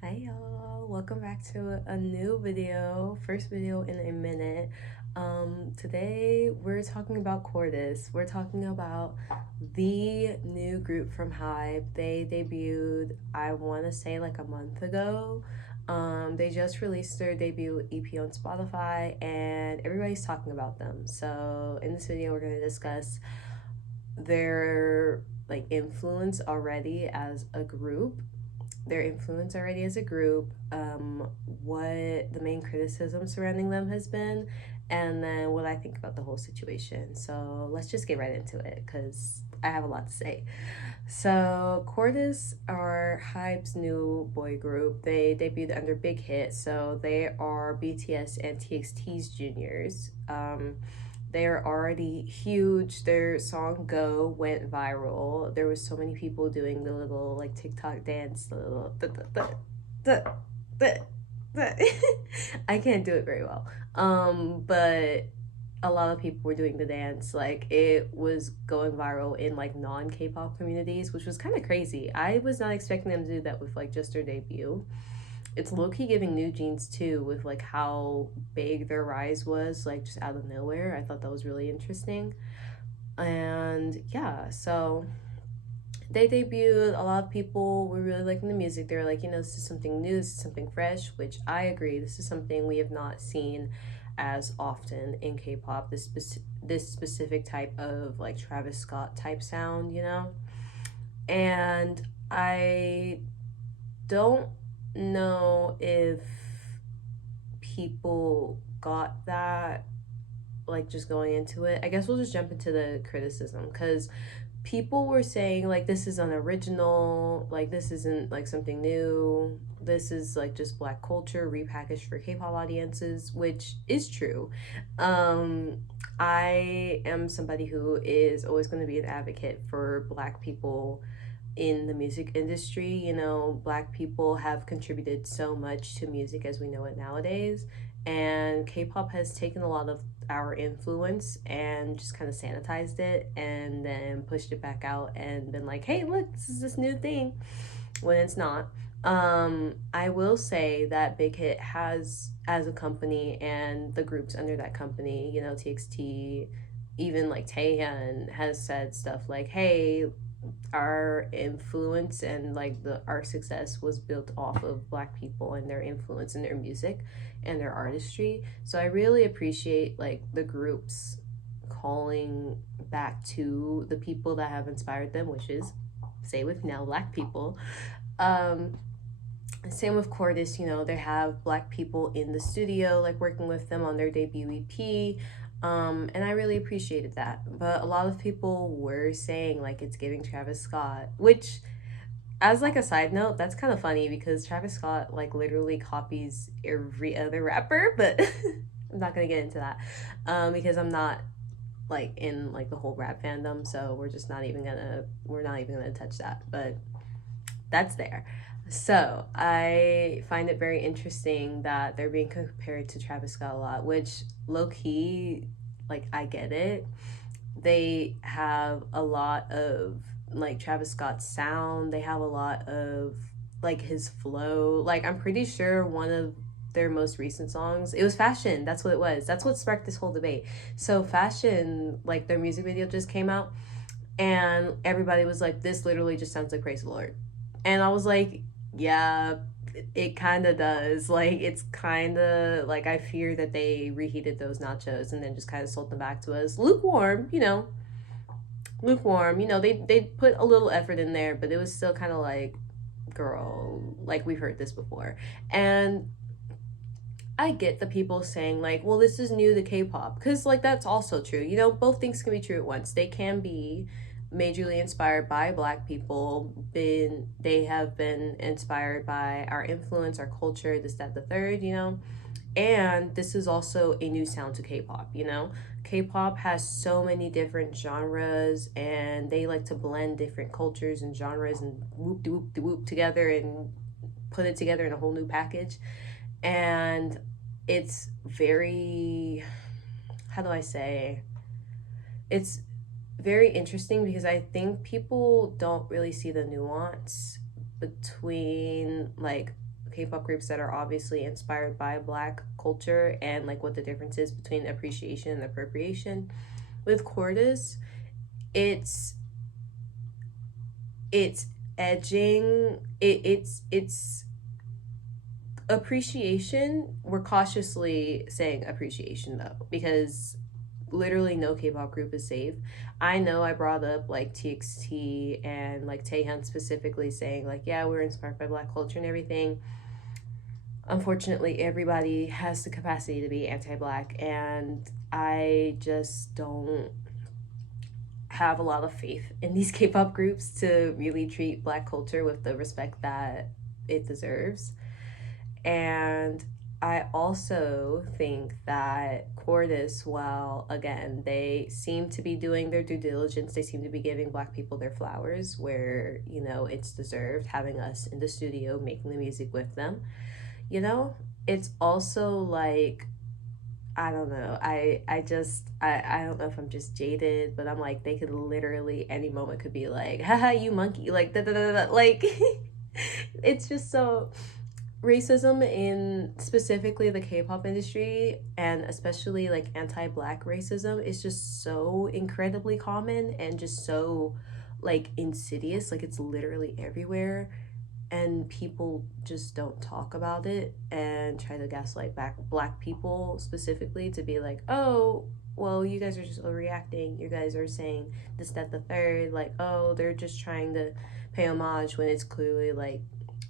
Hi y'all, welcome back to a new video, first video in a minute. Today we're talking about Cordis. We're talking about the new group from Hybe. They debuted, I want to say like a month ago. They just released their debut EP on Spotify and everybody's talking about them. So in this video we're going to discuss their like influence already as a group, what the main criticism surrounding them has been, and then what I think about the whole situation. So let's just get right into it because I have a lot to say. So Cordis are Hybe's new boy group. They debuted under Bighit, so they are BTS and TXT's juniors. They are already huge. Their song "Go" went viral. There was so many people doing the little like TikTok dance, the little I can't do it very well. But a lot of people were doing the dance. Like it was going viral in like non K-pop communities, which was kind of crazy. I was not expecting them to do that with like just their debut. It's low-key giving New Jeans too, with like how big their rise was, like just out of nowhere. I thought that was really interesting. And yeah, so they debuted. A lot of people were really liking the music. They were like, this is something new, this is something fresh, which I agree. This is something we have not seen as often in K-pop. This specific type of like Travis Scott type sound. And I don't know if people got that, like just going into it. I guess we'll just jump into the criticism because people were saying like this is unoriginal, like this isn't like something new, this is like just black culture repackaged for K-pop audiences, which is true. I am somebody who is always going to be an advocate for black people in the music industry. Black people have contributed so much to music as we know it nowadays, and K-pop has taken a lot of our influence and just kind of sanitized it and then pushed it back out and been like, hey, look, this is this new thing, when it's not. I will say that Big Hit has, as a company, and the groups under that company, TXT, even like Taehyun has said stuff like, hey, our influence and like our success was built off of black people and their influence in their music and their artistry. So I really appreciate like the groups calling back to the people that have inspired them, which is, say with now, black people. um Same with Cordis, they have black people in the studio, like working with them on their debut EP. And I really appreciated that. But a lot of people were saying like it's giving Travis Scott, which, as like a side note, that's kind of funny because Travis Scott like literally copies every other rapper, but I'm not gonna get into that because I'm not like in like the whole rap fandom, so we're not even gonna touch that. But that's there. So I find it very interesting that they're being compared to Travis Scott a lot, which low key, like I get it. They have a lot of like Travis Scott's sound. They have a lot of like his flow. Like I'm pretty sure one of their most recent songs, it was Fashion. That's what it was. That's what sparked this whole debate. So Fashion, like their music video just came out, and everybody was like, this literally just sounds like Praise the Lord. And I was like, yeah, it kind of does. Like, it's kind of like I fear that they reheated those nachos and then just kind of sold them back to us lukewarm, lukewarm. They put a little effort in there, but it was still kind of like, girl, like we've heard this before. And I get the people saying like, well, this is new to K-pop, because like that's also true. Both things can be true at once. They can be majorly inspired by black people. They have been inspired by our influence, our culture, this, that, the third. And this is also a new sound to K-pop. K-pop has so many different genres, and they like to blend different cultures and genres and whoop de whoop de whoop together and put it together in a whole new package. And it's very, how do I say, it's very interesting because I think people don't really see the nuance between like K-pop groups that are obviously inspired by Black culture and like what the difference is between appreciation and appropriation. With Cordis, it's it's edging it's appreciation. We're cautiously saying appreciation though, because literally no K-pop group is safe. I know I brought up like TXT and like Taehyun specifically saying like, yeah, we're inspired by Black culture and everything. Unfortunately, everybody has the capacity to be anti-Black, and I just don't have a lot of faith in these K-pop groups to really treat Black culture with the respect that it deserves. And I also think that Cordis, while again, they seem to be doing their due diligence, they seem to be giving Black people their flowers where, you know, it's deserved, having us in the studio making the music with them. You know, it's also like, I don't know. I don't know if I'm just jaded, but I'm like, they could literally any moment could be like, haha, you monkey, like da da da da, like it's just so racism in specifically the K-pop industry, and especially like anti-Black racism, is just so incredibly common and just so like insidious. Like it's literally everywhere, and people just don't talk about it and try to gaslight back Black people specifically to be like, oh, well, you guys are just overreacting, you guys are saying this, that, the third, like, oh, they're just trying to pay homage, when it's clearly like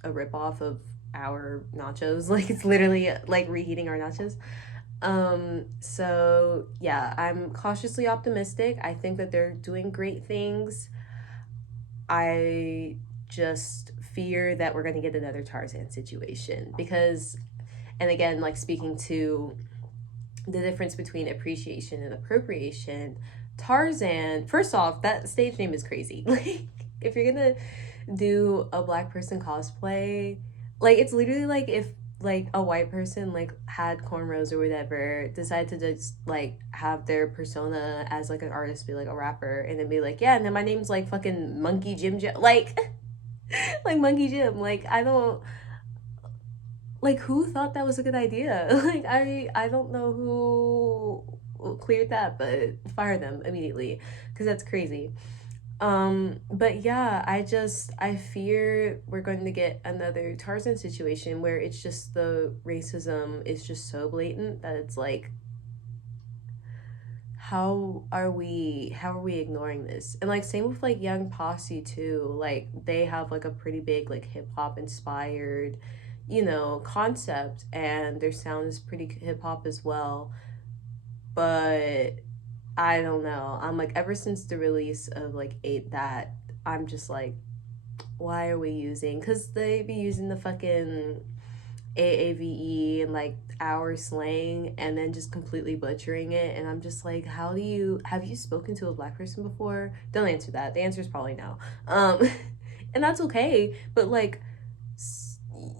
a ripoff of our nachos. Like it's literally like reheating our nachos. So yeah, I'm cautiously optimistic. I think that they're doing great things. I just fear that we're going to get another Tarzan situation because, and again, like speaking to the difference between appreciation and appropriation, Tarzan, first off, that stage name is crazy. Like if you're going to do a Black person cosplay, like it's literally like if like a white person like had cornrows or whatever, decide to just like have their persona as like an artist, be like a rapper, and then be like, yeah, and then my name's like fucking Monkey Jim, like like Monkey Jim. Like I don't, like who thought that was a good idea? Like I don't know who cleared that, but fire them immediately because that's crazy. But yeah, I fear we're going to get another Tarzan situation where it's just the racism is just so blatant that it's like, how are we ignoring this? And like same with like Young Posse too. Like they have like a pretty big like hip hop inspired, you know, concept, and their sound is pretty hip hop as well. But I don't know. I'm like, ever since the release of like eight that, I'm just like, why are we using? Because they be using the fucking AAVE and like our slang and then just completely butchering it. And I'm just like, how do you, have you spoken to a Black person before? Don't answer that. The answer is probably no. And that's okay. But like,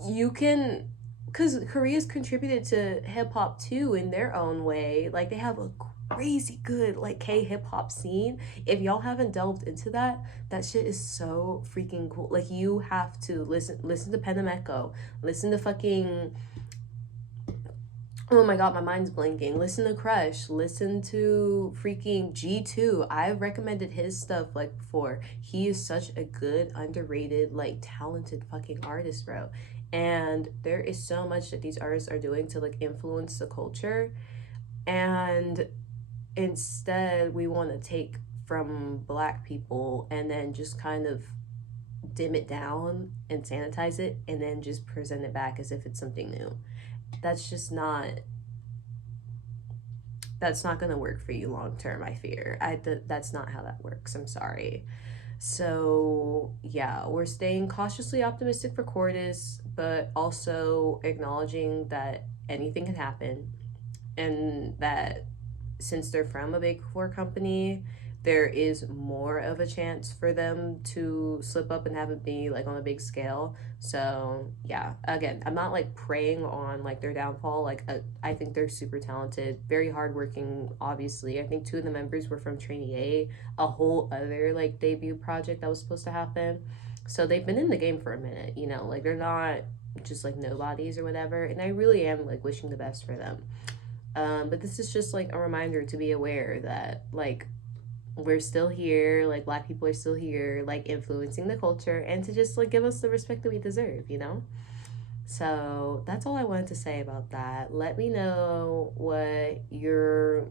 you can, because Korea's contributed to hip hop too in their own way. Like they have a crazy good like K hip hop scene. If y'all haven't delved into that, that shit is so freaking cool. Like you have to listen to Pen Echo, listen to fucking, oh my god, my mind's blanking. Listen to Crush, listen to freaking G2. I've recommended his stuff like before. He is such a good, underrated, like talented fucking artist, bro. And there is so much that these artists are doing to like influence the culture. And instead we want to take from Black people and then just kind of dim it down and sanitize it and then just present it back as if it's something new. That's just not, that's not going to work for you long term. I fear that's not how that works. I'm sorry. So yeah, we're staying cautiously optimistic for Cordis, but also acknowledging that anything can happen, and that since they're from a big four company, there is more of a chance for them to slip up and have it be like on a big scale. So yeah, again, I'm not like preying on like their downfall. Like I think they're super talented, very hardworking. Obviously, I think two of the members were from Trainee A, a whole other like debut project that was supposed to happen. So they've been in the game for a minute, you know, like they're not just like nobodies or whatever. And I really am like wishing the best for them. But this is just like a reminder to be aware that like we're still here, like black people are still here, like influencing the culture, and to just like give us the respect that we deserve, you know? So that's all I wanted to say about that. Let me know what your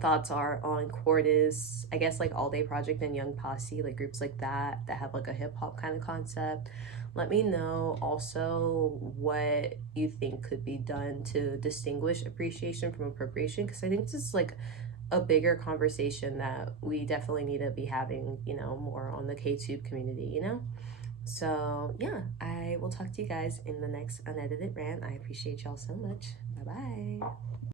thoughts are on Cordis, I guess like All Day Project and Young Posse, like groups like that have like a hip hop kind of concept. Let me know also what you think could be done to distinguish appreciation from appropriation, because I think this is like a bigger conversation that we definitely need to be having, you know, more on the KTube community, you know? So, yeah, I will talk to you guys in the next unedited rant. I appreciate y'all so much. Bye bye.